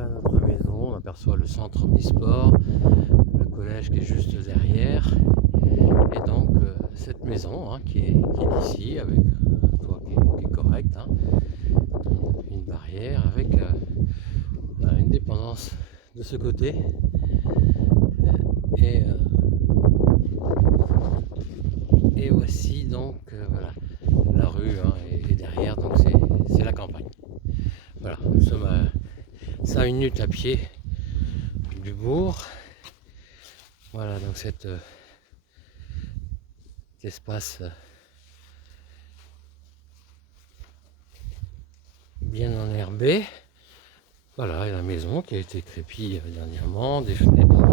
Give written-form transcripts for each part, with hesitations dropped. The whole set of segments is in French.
Voilà notre maison, on aperçoit le centre omnisport, le collège qui est juste derrière, et donc cette maison qui est ici avec un toit qui est correct, une barrière avec une dépendance de ce côté, et, et voici donc voilà, la rue et derrière, donc c'est la campagne. Voilà, nous sommes à 5 minutes à pied du bourg. Voilà donc cet espace bien enherbé. Voilà, et la maison qui a été crépie dernièrement, des fenêtres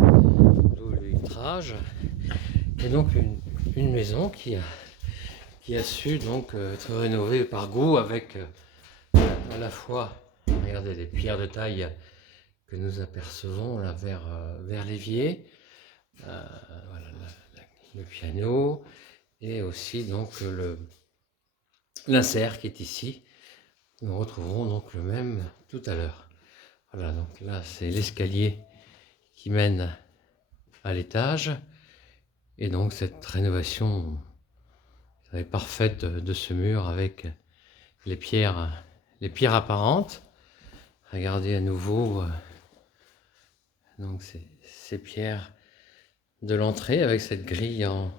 double vitrage, et donc une maison qui a su donc être rénovée par goût avec à la fois, regardez, les pierres de taille que nous apercevons là vers l'évier, voilà, le piano, et aussi donc l'insert qui est ici. Nous retrouverons donc le même tout à l'heure. Voilà, donc là c'est l'escalier qui mène à l'étage, et donc cette rénovation parfaite de ce mur avec les pierres apparentes. Regardez à nouveau donc ces pierres de l'entrée avec cette grille en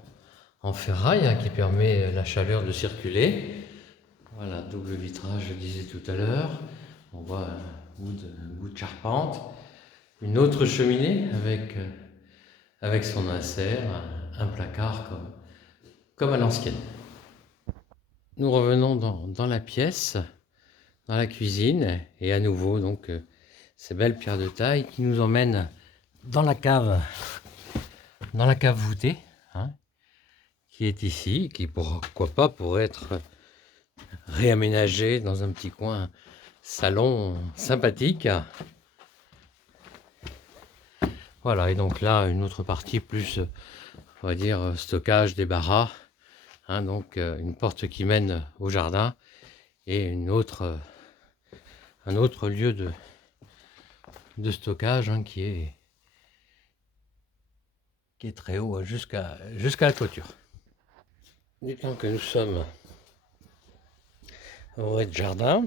ferraille qui permet la chaleur de circuler. Voilà, double vitrage, je disais tout à l'heure. On voit un bout de charpente. Une autre cheminée avec son insert, un placard comme à l'ancienne. Nous revenons dans la pièce, dans la cuisine, et à nouveau donc ces belles pierres de taille qui nous emmènent dans la cave voûtée, qui est ici, qui pourquoi pas pourrait être réaménagée dans un petit coin salon sympathique. Voilà, et donc là une autre partie plus, on va dire, stockage, débarras, donc une porte qui mène au jardin, et un autre lieu de stockage qui est très haut jusqu'à la clôture. Du temps que nous sommes au rez-de-jardin,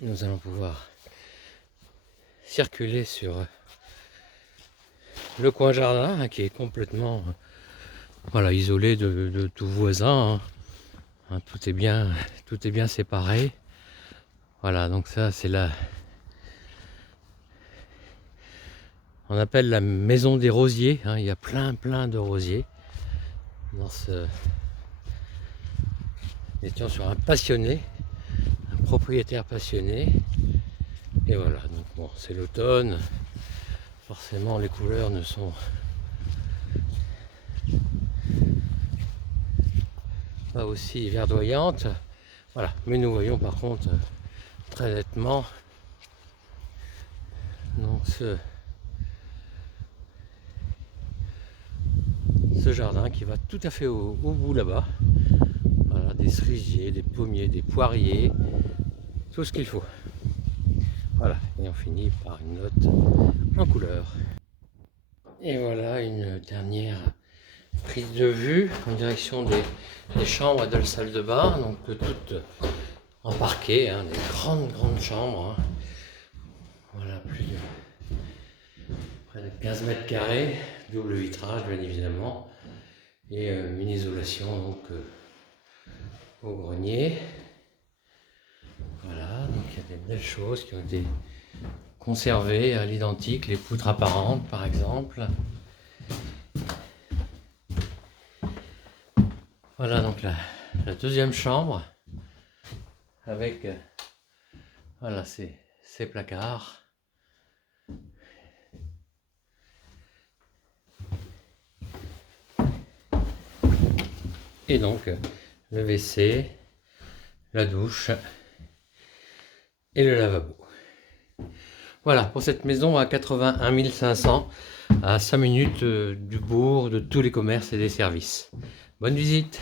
nous allons pouvoir circuler sur le coin jardin qui est complètement isolé de tout voisin. Tout est bien séparé. Voilà, donc ça c'est on appelle la maison des rosiers. Il y a plein de rosiers dans ce. Nous étions sur un passionné, un propriétaire passionné, et voilà. Donc bon, c'est l'automne. Forcément, les couleurs ne sont pas aussi verdoyantes. Voilà, mais nous voyons par contre très nettement donc ce jardin qui va tout à fait au bout là-bas. Voilà, des cerisiers, des pommiers, des poiriers, tout ce qu'il faut. Voilà, et on finit par une note en couleur. Et voilà une dernière prise de vue en direction des chambres et de la salle de bain, donc toutes en parquet, des grandes chambres. Voilà, près de 15 mètres carrés, double vitrage bien évidemment, et une isolation donc au grenier. Voilà, donc il y a des belles choses qui ont été conservées à l'identique, les poutres apparentes par exemple. Voilà donc la deuxième chambre avec voilà ces placards. Et donc le WC, la douche et le lavabo. Voilà pour cette maison à 81 500, à 5 minutes du bourg, de tous les commerces et des services. Bonne visite!